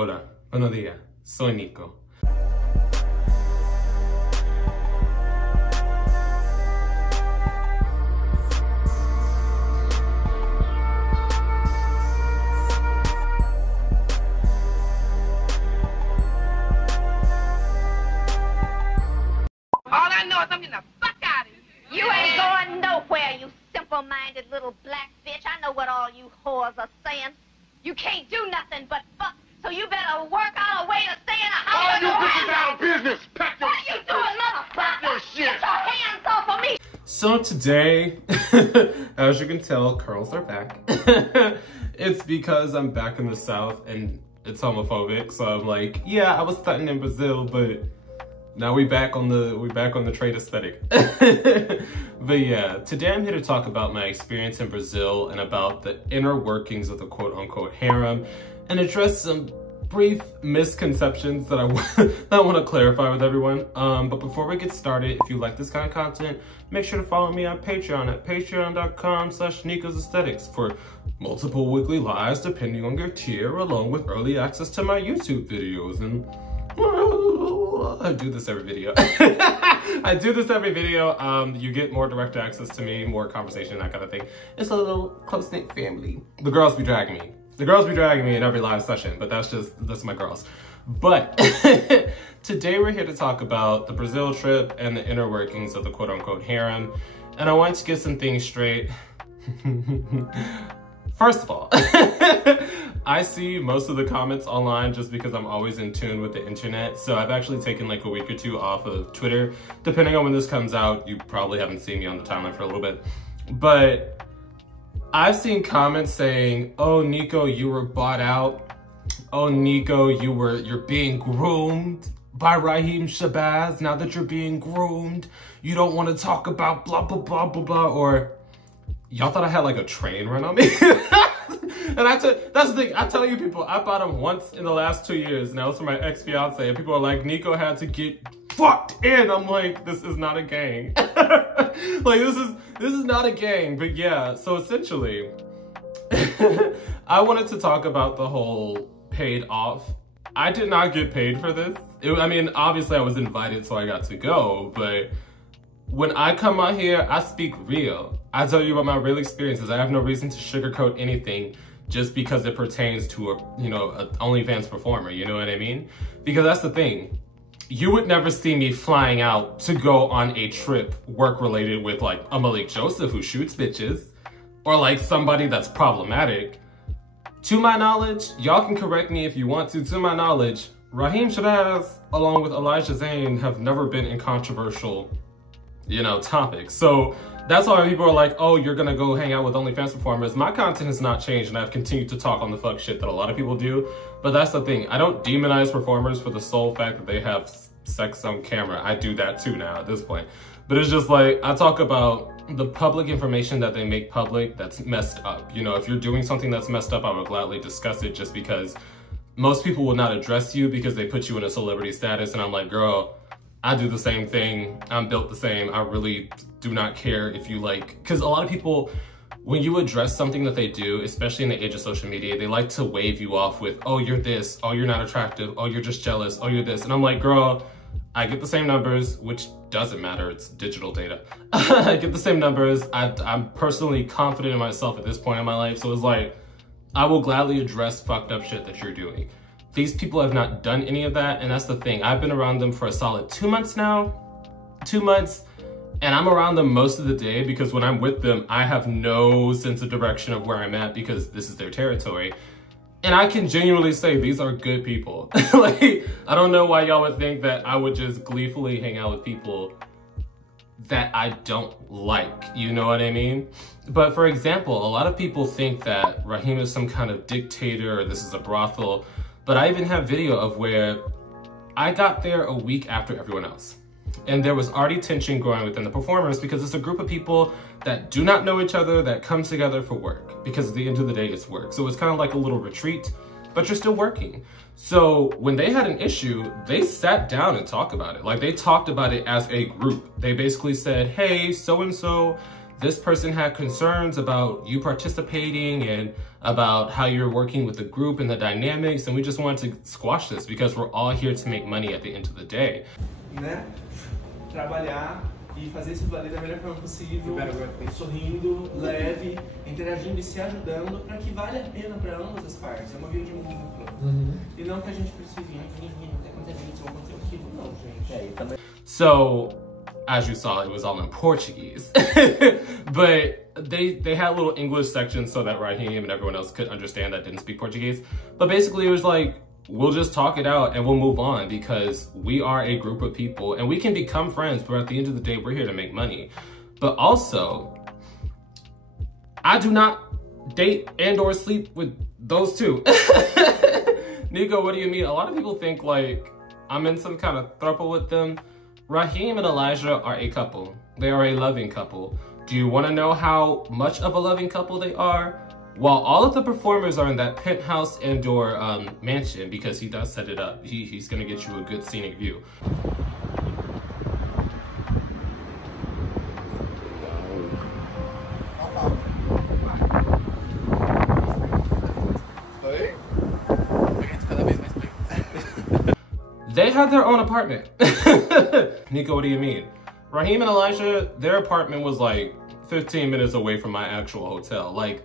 Hola, buenos días, soy Nico. All I know is I'm getting the fuck out of here. You ain't going nowhere, you simple-minded little black bitch. I know what all you whores are saying. You can't do nothing but fuck, so you better work out a way to stay in a house. All you bitches out of business. Pack your What are you doing, motherfucker? Pack your shit. Get your hands off of me. So today, as you can tell, curls are back. It's because I'm back in the South and it's homophobic. So I'm like, yeah, I was stunting in Brazil, but now we back on the trade aesthetic. But yeah, today I'm here to talk about my experience in Brazil and about the inner workings of the quote-unquote harem and address some brief misconceptions that I want to clarify with everyone. But before we get started, if you like this kind of content, make sure to follow me on Patreon at patreon.com/Nicosaesthetics for multiple weekly lives depending on your tier, along with early access to my YouTube videos. And I do this every video. I do this every video. You get more direct access to me, more conversation, that kind of thing. It's a little close-knit family. The girls be dragging me. The girls be dragging me in every live session, but that's my girls. But today we're here to talk about the Brazil trip and the inner workings of the quote-unquote harem. And I want to get some things straight. First of all, I see most of the comments online just because I'm always in tune with the internet. So I've actually taken like a week or two off of Twitter. Depending on when this comes out, you probably haven't seen me on the timeline for a little bit. But I've seen comments saying, oh, Nico, you were bought out. Oh, Nico, you're being groomed by Rhyheim Shabazz. Now that you're being groomed, you don't want to talk about blah, blah, blah, blah, blah. Or y'all thought I had like a train run on me? And that's the thing, I tell you people, I bought him once in the last 2 years, and that was for my ex-fiance, and people are like, Nico had to get fucked in. I'm like, this is not a gang. Like, this is not a gang. But yeah, so essentially, I wanted to talk about the whole paid off. I did not get paid for this. I mean, obviously I was invited, so I got to go, but when I come out here, I speak real. I tell you about my real experiences. I have no reason to sugarcoat anything just because it pertains to a OnlyFans performer, you know what I mean? Because that's the thing. You would never see me flying out to go on a trip work-related with like a Malik Joseph who shoots bitches, or like somebody that's problematic. To my knowledge, y'all can correct me if you want to my knowledge, Rhyheim Shabazz along with Elijah Zane have never been in controversial topics. So that's why people are like, oh, you're gonna go hang out with OnlyFans performers. My content has not changed, and I've continued to talk on the fuck shit that a lot of people do. But that's the thing. I don't demonize performers for the sole fact that they have sex on camera. I do that too now at this point. But it's just like, I talk about the public information that they make public that's messed up. If you're doing something that's messed up, I would gladly discuss it, just because most people will not address you because they put you in a celebrity status. And I'm like, girl, I do the same thing. I'm built the same. I really do not care if you because a lot of people, when you address something that they do, especially in the age of social media, they like to wave you off with, oh, you're this, oh, you're not attractive, oh, you're just jealous, oh, you're this. And I'm like, girl, I get the same numbers, which doesn't matter, it's digital data. I get the same numbers. I'm personally confident in myself at this point in my life. So it's like, I will gladly address fucked up shit that you're doing. These people have not done any of that, and that's the thing. I've been around them for a solid 2 months now. 2 months. And I'm around them most of the day because when I'm with them, I have no sense of direction of where I'm at because this is their territory. And I can genuinely say these are good people. I don't know why y'all would think that I would just gleefully hang out with people that I don't like, you know what I mean? But for example, a lot of people think that Rhyheim is some kind of dictator or this is a brothel. But I even have video of where I got there a week after everyone else. And there was already tension growing within the performers because it's a group of people that do not know each other that come together for work. Because at the end of the day, it's work. So it's kind of like a little retreat, but you're still working. So when they had an issue, they sat down and talked about it. Like, they talked about it as a group. They basically said, hey, so-and-so, this person had concerns about you participating, and about how you're working with the group and the dynamics, and we just wanted to squash this because we're all here to make money at the end of the day. Né? Trabalhar e fazer isso valer da melhor forma possível, sorrindo, leve, interagindo e se ajudando para que valha a pena para ambas as partes. É uma via de mão dupla. E não que a gente precise acontecer isso ou acontecer aquilo, não, gente. So, as you saw, it was all in Portuguese. But they had little English sections so that Rhyheim and everyone else could understand that didn't speak Portuguese. But basically it was like, we'll just talk it out and we'll move on because we are a group of people and we can become friends, but at the end of the day, we're here to make money. But also, I do not date and or sleep with those two. Nico, what do you mean? A lot of people think like I'm in some kind of throuple with them. Rhyheim and Elijah are a couple. They are a loving couple. Do you want to know how much of a loving couple they are? While all of the performers are in that penthouse and or mansion, because he does set it up, he's gonna get you a good scenic view. They had their own apartment. Nico, what do you mean? Rhyheim and Elijah, their apartment was like 15 minutes away from my actual hotel. Like,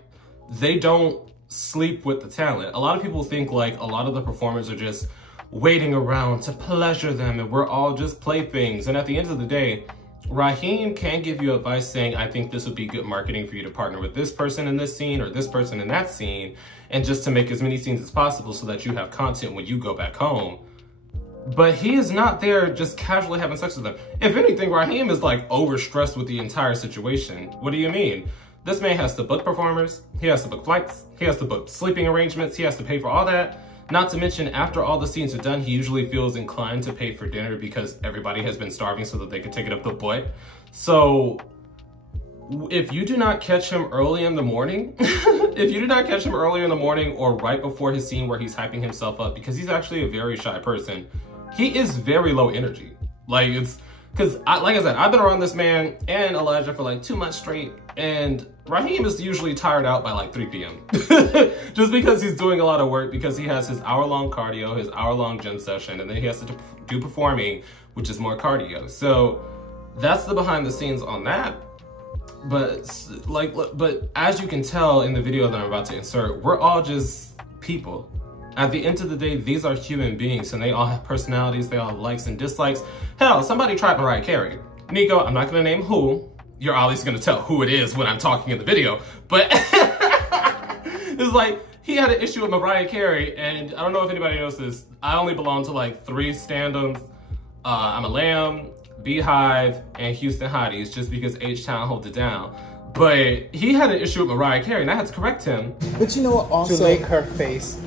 they don't sleep with the talent. A lot of people think like a lot of the performers are just waiting around to pleasure them and we're all just playthings. And at the end of the day, Rhyheim can give you advice saying, I think this would be good marketing for you to partner with this person in this scene or this person in that scene, and just to make as many scenes as possible so that you have content when you go back home. But he is not there just casually having sex with them. If anything, Rhyheim is like overstressed with the entire situation. What do you mean? This man has to book performers, he has to book flights, he has to book sleeping arrangements, he has to pay for all that. Not to mention, after all the scenes are done, he usually feels inclined to pay for dinner because everybody has been starving so that they can take it up the butt. So if you do not catch him early in the morning, or right before his scene where he's hyping himself up, because he's actually a very shy person, he is very low energy. Like, it's, because like I said, I've been around this man and Elijah for like 2 months straight, and Rhyheim is usually tired out by like 3 p.m. just because he's doing a lot of work, because he has his hour-long cardio, his hour-long gym session, and then he has to do performing, which is more cardio. So that's the behind the scenes on that. But but as you can tell in the video that I'm about to insert, we're all just people. At the end of the day, these are human beings and they all have personalities, they all have likes and dislikes. Hell, somebody tried Mariah Carey. Nico, I'm not gonna name who. You're obviously gonna tell who it is when I'm talking in the video, but it's like, he had an issue with Mariah Carey, and I don't know if anybody knows this, I only belong to like 3 stand-ups. I'm a Lamb, Beehive, and Houston Hotties, just because H-Town holds it down. But he had an issue with Mariah Carey, and I had to correct him. But you know what, also, to make her face.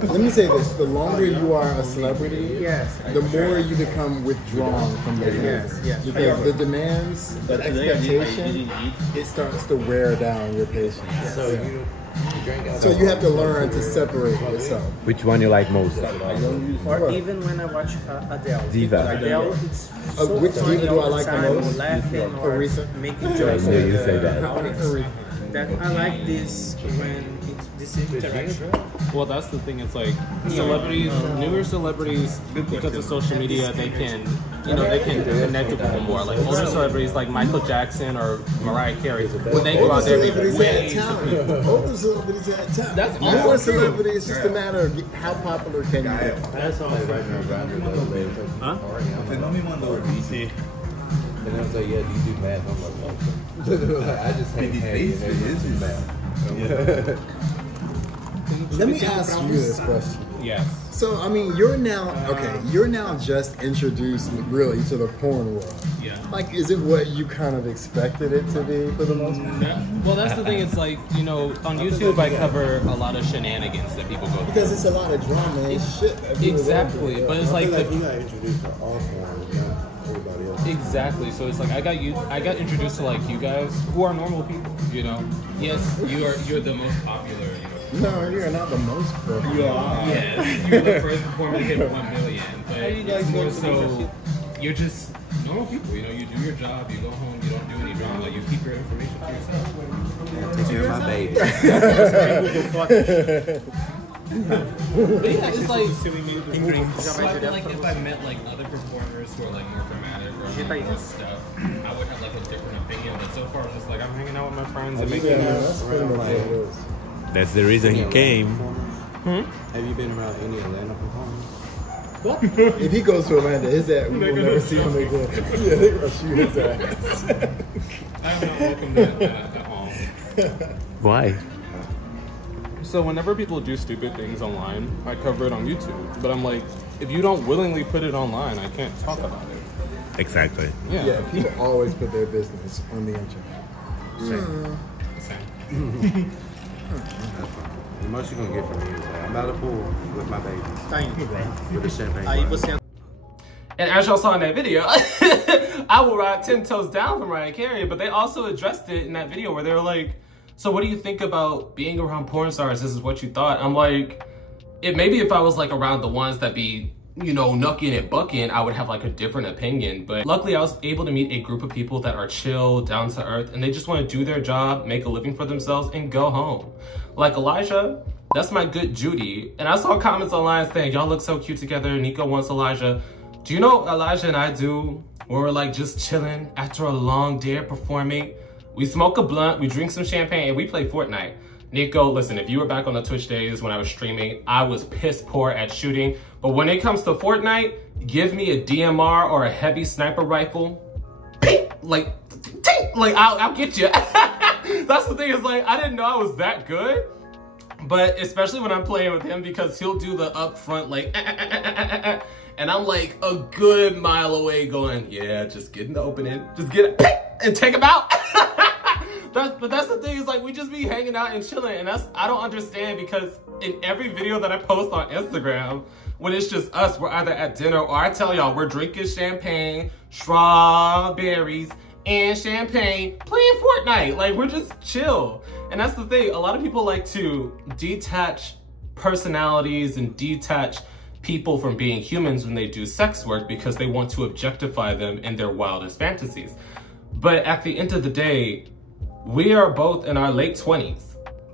Let me say this, the longer you are a celebrity, the more you become withdrawn from the fans. Because the demands, the expectation, it starts to wear down your patience. So you have to learn to separate yourself. Which one you like most? Or even when I watch Adele. Diva. Adele, it's so which funny diva do I all the like the time, most? laughing or Aretha. making jokes. I knew you'd say that. That I like this when this interaction. Well, that's the thing. It's like celebrities, newer celebrities, because of social media, they can, they can connect with people more. Like older celebrities, like Michael Jackson or Mariah Carey, when they go out there, they way Older celebrities at time. That's all celebrity. It's just a matter of how popular can you get. That's all. Huh? And I was like, yeah, do you do math? I'm like, oh. I just hate math. Let me ask you this question. Yes. So, I mean, you're now just introduced really to the porn world. Yeah. Like, is it what you kind of expected it to be for the most part? Well, that's the thing. It's like, on YouTube, I cover a lot of shenanigans that people go through. Because it's a lot of drama and shit. Exactly. But it's like you got introduced to all porn, not everybody else. Exactly. So it's like I got introduced to like you guys who are normal people. Yes, you're the most popular. No, you're not the most popular. You are. Yes, you're the first performer to hit 1 million. But it's more so, you're just normal people. You know, you do your job, you go home, you don't do any drama, you keep your information to yourself. Yeah, take care of my baby. But yeah, it's like, so I feel like if I met like other performers who are like more dramatic or like more stuff, I would have like a different opinion. But so far, I'm just like, I'm hanging out with my friends and making music. That's the reason he came. Have you been around any Atlanta performers? What? If he goes to Atlanta, his ass, we will never see him again. Yeah, they're gonna shoot his ass. I'm not welcome to Atlanta at all. Why? So whenever people do stupid things online, I cover it on YouTube. But I'm like, if you don't willingly put it online, I can't talk about it. Exactly. Yeah, people always put their business on the internet. Same. The most you're gonna get from me is I'm at a pool with my baby. Thank you. With a champagne. Aí você And as y'all saw in that video, I will ride 10 toes down from Mariah Carey, but they also addressed it in that video where they were like, so what do you think about being around porn stars? This is what you thought. I'm like, maybe if I was like around the ones that be, you know, knucking and bucking, I would have like a different opinion. But luckily I was able to meet a group of people that are chill, down to earth, and they just want to do their job, make a living for themselves, and go home. Like Elijah, that's my good Judy. And I saw comments online saying, y'all look so cute together. Nico wants Elijah. Do you know what Elijah and I do when we're like just chilling after a long day of performing? We smoke a blunt, we drink some champagne, and we play Fortnite. Nico, listen, if you were back on the Twitch days when I was streaming, I was piss poor at shooting. But when it comes to Fortnite, give me a DMR or a heavy sniper rifle, like I'll get you. That's the thing, is like, I didn't know I was that good. But especially when I'm playing with him, because he'll do the up front, like, and I'm like a good mile away going, yeah, just get in the opening, just get it, and take him out. But that's the thing, is like, we just be hanging out and chilling, and I don't understand, because in every video that I post on Instagram, when it's just us, we're either at dinner, or I tell y'all, we're drinking champagne, strawberries, and champagne, playing Fortnite. Like, we're just chill. And that's the thing, a lot of people like to detach personalities and detach people from being humans when they do sex work, because they want to objectify them in their wildest fantasies. But at the end of the day, we are both in our late 20s.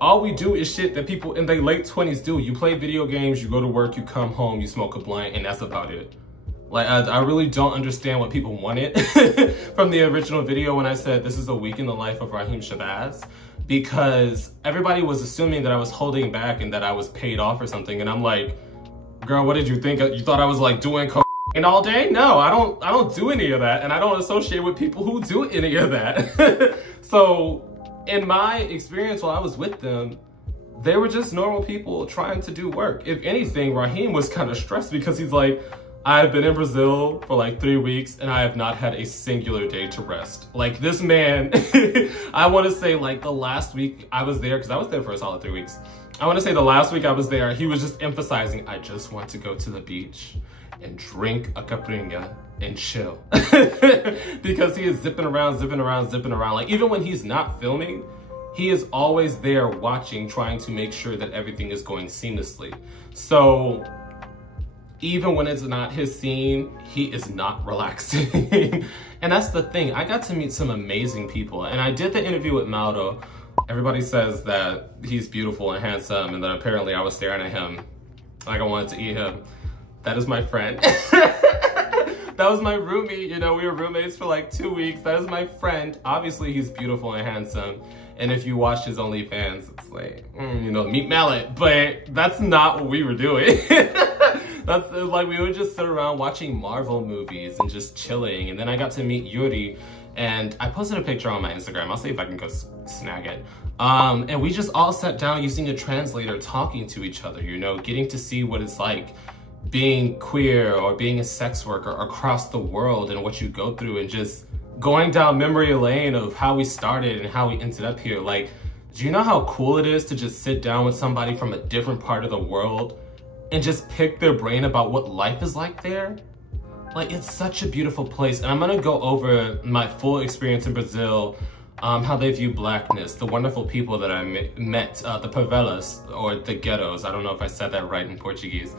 All we do is shit that people in their late 20s do. You play video games, you go to work, you come home, you smoke a blunt, and that's about it. Like, I really don't understand what people wanted from the original video when I said this is a week in the life of Rhyheim Shabazz, because everybody was assuming that I was holding back and that I was paid off or something, and I'm like, girl, what did you think? You thought I was like doing cocaine all day? No, I don't do any of that, and I don't associate with people who do any of that. So in my experience while I was with them, they were just normal people trying to do work. If anything, Rhyheim was kind of stressed, because he's like, I've been in Brazil for like 3 weeks and I have not had a singular day to rest. Like, this man, I want to say like the last week I was there, because I was there for a solid 3 weeks. I want to say the last week I was there, he was just emphasizing, I just want to go to the beach and drink a caipirinha and chill. Because he is zipping around. Like, even when he's not filming, he is always there watching, trying to make sure that everything is going seamlessly. So even when it's not his scene, he is not relaxing. And that's the thing, I got to meet some amazing people. And I did the interview with Mauro. Everybody says that he's beautiful and handsome, and that apparently I was staring at him like I wanted to eat him. That is my friend. That was my roomie, you know, we were roommates for like 2 weeks. That is my friend. Obviously, he's beautiful and handsome. And if you watch his OnlyFans, it's like, you know, meat mallet. But that's not what we were doing. That's like, we would just sit around watching Marvel movies and just chilling. And then I got to meet Yuri, and I posted a picture on my Instagram. I'll see if I can go snag it. And we just all sat down using a translator, talking to each other, you know, getting to see what it's like being queer or being a sex worker across the world, and what you go through, and just going down memory lane of how we started and how we ended up here. Like, do you know how cool it is to just sit down with somebody from a different part of the world and just pick their brain about what life is like there? Like, it's such a beautiful place. And I'm gonna go over my full experience in Brazil, how they view blackness, the wonderful people that I met, the favelas, or the ghettos. I don't know if I said that right in Portuguese.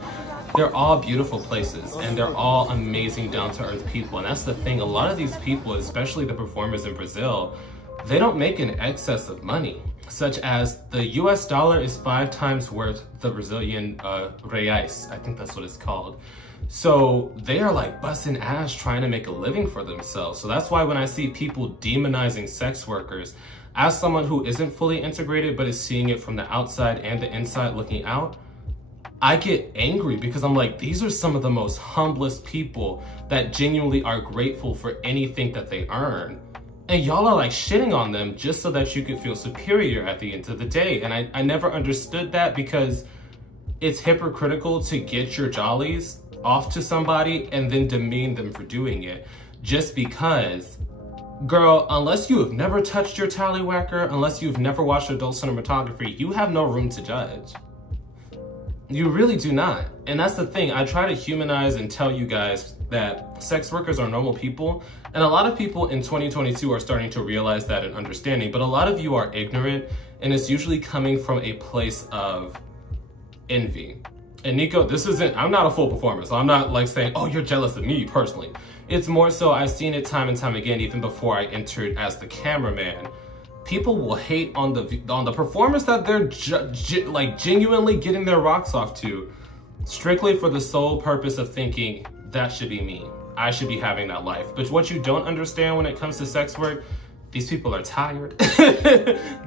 they're all beautiful places and they're all amazing down-to-earth people. And that's the thing, a lot of these people, especially the performers in Brazil, they don't make an excess of money, such as the US dollar is 5 times worth the Brazilian reais. I think that's what it's called. So they are like busting ass trying to make a living for themselves. So that's why when I see people demonizing sex workers, as someone who isn't fully integrated but is seeing it from the outside and the inside looking out, I get angry because I'm like, these are some of the most humblest people that genuinely are grateful for anything that they earn. And y'all are like shitting on them just so that you could feel superior at the end of the day. And I never understood that, because it's hypocritical to get your jollies off to somebody and then demean them for doing it. Just because, girl, unless you have never touched your tallywhacker, unless you've never watched adult cinematography, you have no room to judge. You really do not. And that's the thing. I try to humanize and tell you guys that sex workers are normal people. And a lot of people in 2022 are starting to realize that and understanding. But a lot of you are ignorant, and it's usually coming from a place of envy. And Nico, this isn't, I'm not a full performer, so I'm not like saying, oh, you're jealous of me personally. It's more so I've seen it time and time again, even before I entered as the cameraman. People will hate on the performers that they're like genuinely getting their rocks off to, strictly for the sole purpose of thinking that should be me. I should be having that life. But what you don't understand when it comes to sex work, these people are tired.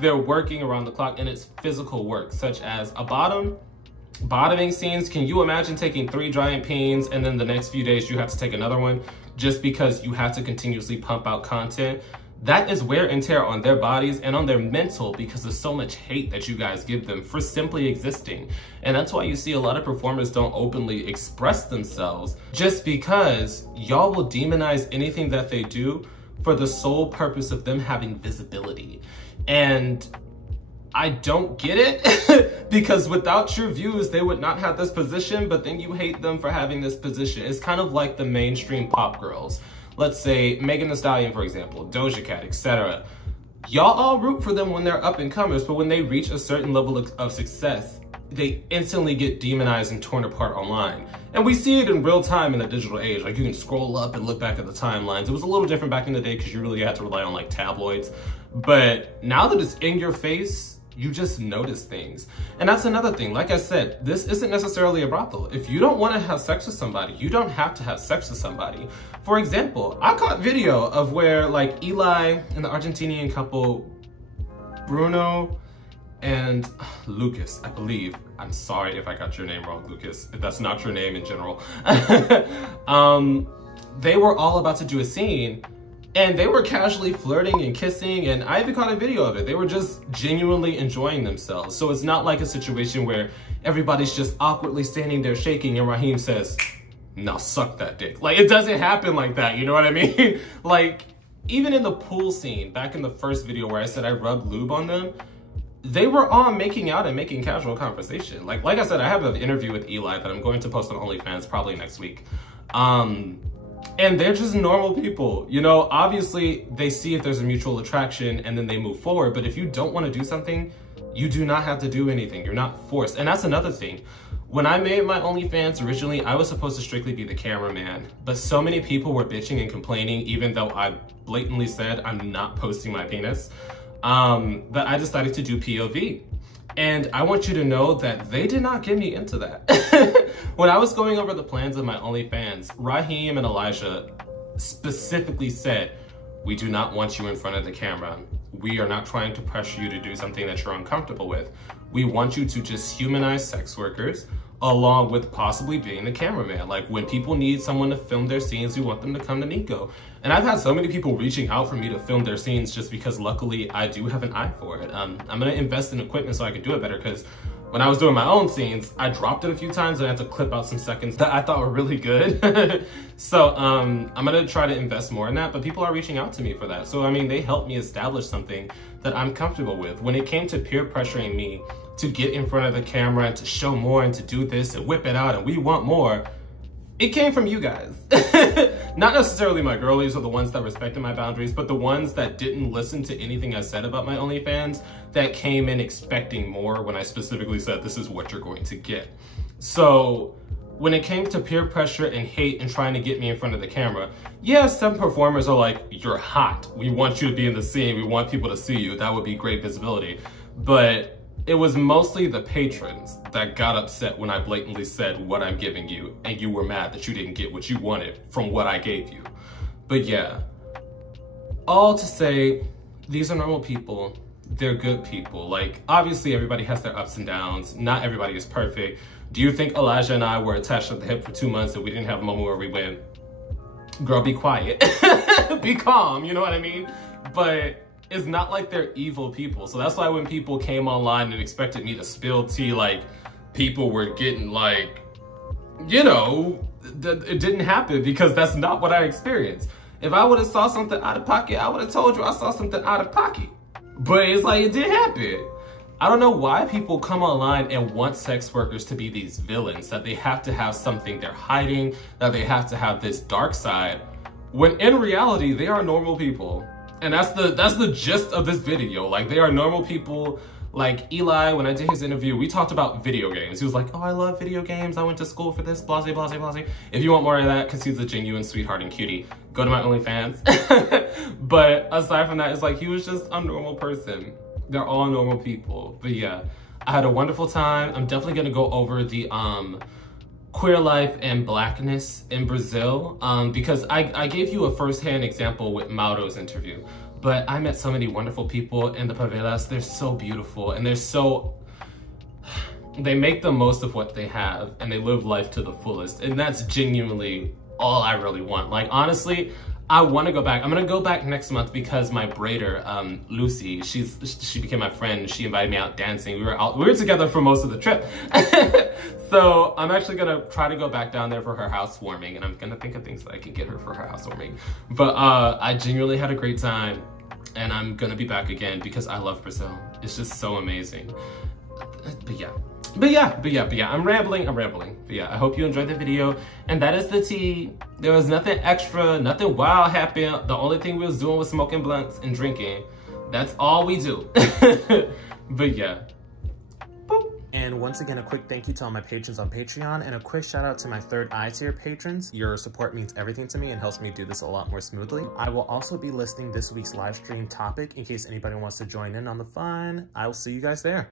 They're working around the clock, and it's physical work, such as a bottoming scenes. Can you imagine taking 3 giant peens and then the next few days you have to take another one just because you have to continuously pump out content? That is wear and tear on their bodies and on their mental, because of so much hate that you guys give them for simply existing. And that's why you see a lot of performers don't openly express themselves, just because y'all will demonize anything that they do for the sole purpose of them having visibility. And I don't get it, because without your views, they would not have this position, but then you hate them for having this position. It's kind of like the mainstream pop girls. Let's say Megan Thee Stallion, for example, Doja Cat, etc. Y'all all root for them when they're up and comers, but when they reach a certain level of success, they instantly get demonized and torn apart online. And we see it in real time in the digital age. Like, you can scroll up and look back at the timelines. It was a little different back in the day because you really had to rely on like tabloids. But now that it's in your face, you just notice things. And that's another thing. Like I said, this isn't necessarily a brothel. If you don't want to have sex with somebody, you don't have to have sex with somebody. For example, I caught video of where like Eli and the Argentinian couple, Bruno and Lucas, I believe. I'm sorry if I got your name wrong, Lucas, if that's not your name in general. They were all about to do a scene, and they were casually flirting and kissing, and I even caught a video of it. They were just genuinely enjoying themselves. So it's not like a situation where everybody's just awkwardly standing there shaking and Rhyheim says, now suck that dick. Like, it doesn't happen like that, you know what I mean? Like, even in the pool scene, back in the first video where I said I rubbed lube on them, they were all making out and making casual conversation. Like I said, I have an interview with Eli that I'm going to post on OnlyFans probably next week. And they're just normal people, you know. Obviously they see if there's a mutual attraction and then they move forward. But if you don't want to do something, you do not have to do anything. You're not forced. And that's another thing. When I made my OnlyFans originally, I was supposed to strictly be the cameraman, but so many people were bitching and complaining, even though I blatantly said I'm not posting my penis, that I decided to do POV. And I want you to know that they did not get me into that. When I was going over the plans of my OnlyFans, Rhyheim and Elijah specifically said, we do not want you in front of the camera. We are not trying to pressure you to do something that you're uncomfortable with. We want you to just humanize sex workers along with possibly being the cameraman. Like, when people need someone to film their scenes, we want them to come to Nico. And I've had so many people reaching out for me to film their scenes just because luckily I do have an eye for it. I'm gonna invest in equipment so I can do it better, because when I was doing my own scenes, I dropped it a few times and I had to clip out some seconds that I thought were really good. So I'm gonna try to invest more in that, but people are reaching out to me for that. So I mean, they helped me establish something that I'm comfortable with. When it came to peer pressuring me to get in front of the camera and to show more and to do this and whip it out and we want more, it came from you guys. Not necessarily my girlies or the ones that respected my boundaries, but the ones that didn't listen to anything I said about my OnlyFans, that came in expecting more when I specifically said this is what you're going to get. So when it came to peer pressure and hate and trying to get me in front of the camera, yeah, some performers are like, you're hot. We want you to be in the scene. We want people to see you. That would be great visibility. But it was mostly the patrons that got upset when I blatantly said what I'm giving you, and you were mad that you didn't get what you wanted from what I gave you. But yeah, all to say, these are normal people. They're good people. Like, obviously everybody has their ups and downs. Not everybody is perfect. Do you think Elijah and I were attached at the hip for 2 months and we didn't have a moment where we went, girl, be quiet, be calm, you know what I mean? But it's not like they're evil people. So that's why when people came online and expected me to spill tea, like people were getting like, you know, it didn't happen, because that's not what I experienced. If I would have saw something out of pocket, I would have told you I saw something out of pocket. But it's like, it didn't happen. I don't know why people come online and want sex workers to be these villains, that they have to have something they're hiding, that they have to have this dark side, when in reality, they are normal people. And that's the gist of this video. Like, they are normal people. Like Eli, when I did his interview, we talked about video games. He was like, oh, I love video games. I went to school for this, blase, blase, blase. If you want more of that, because he's a genuine sweetheart and cutie, go to my OnlyFans. But aside from that, it's like, he was just a normal person. They're all normal people. But yeah, I had a wonderful time. I'm definitely gonna go over the queer life and blackness in Brazil, because I gave you a firsthand example with Mauro's interview, but I met so many wonderful people in the favelas. They're so beautiful, and they make the most of what they have, and they live life to the fullest, and that's genuinely all I really want. Like, honestly, I want to go back. I'm gonna go back next month because my braider, Lucy, she became my friend. She invited me out dancing. We were together for most of the trip. So I'm actually gonna try to go back down there for her housewarming, and I'm gonna think of things that I can get her for her housewarming. But I genuinely had a great time, and I'm gonna be back again because I love Brazil. It's just so amazing. But yeah, I'm rambling. But yeah, I hope you enjoyed the video. And that is the tea. There was nothing extra, nothing wild happened. The only thing we was doing was smoking blunts and drinking. That's all we do. But yeah. Boop. And once again, a quick thank you to all my patrons on Patreon, and a quick shout out to my third eye tier patrons. Your support means everything to me and helps me do this a lot more smoothly. I will also be listing this week's live stream topic in case anybody wants to join in on the fun. I will see you guys there.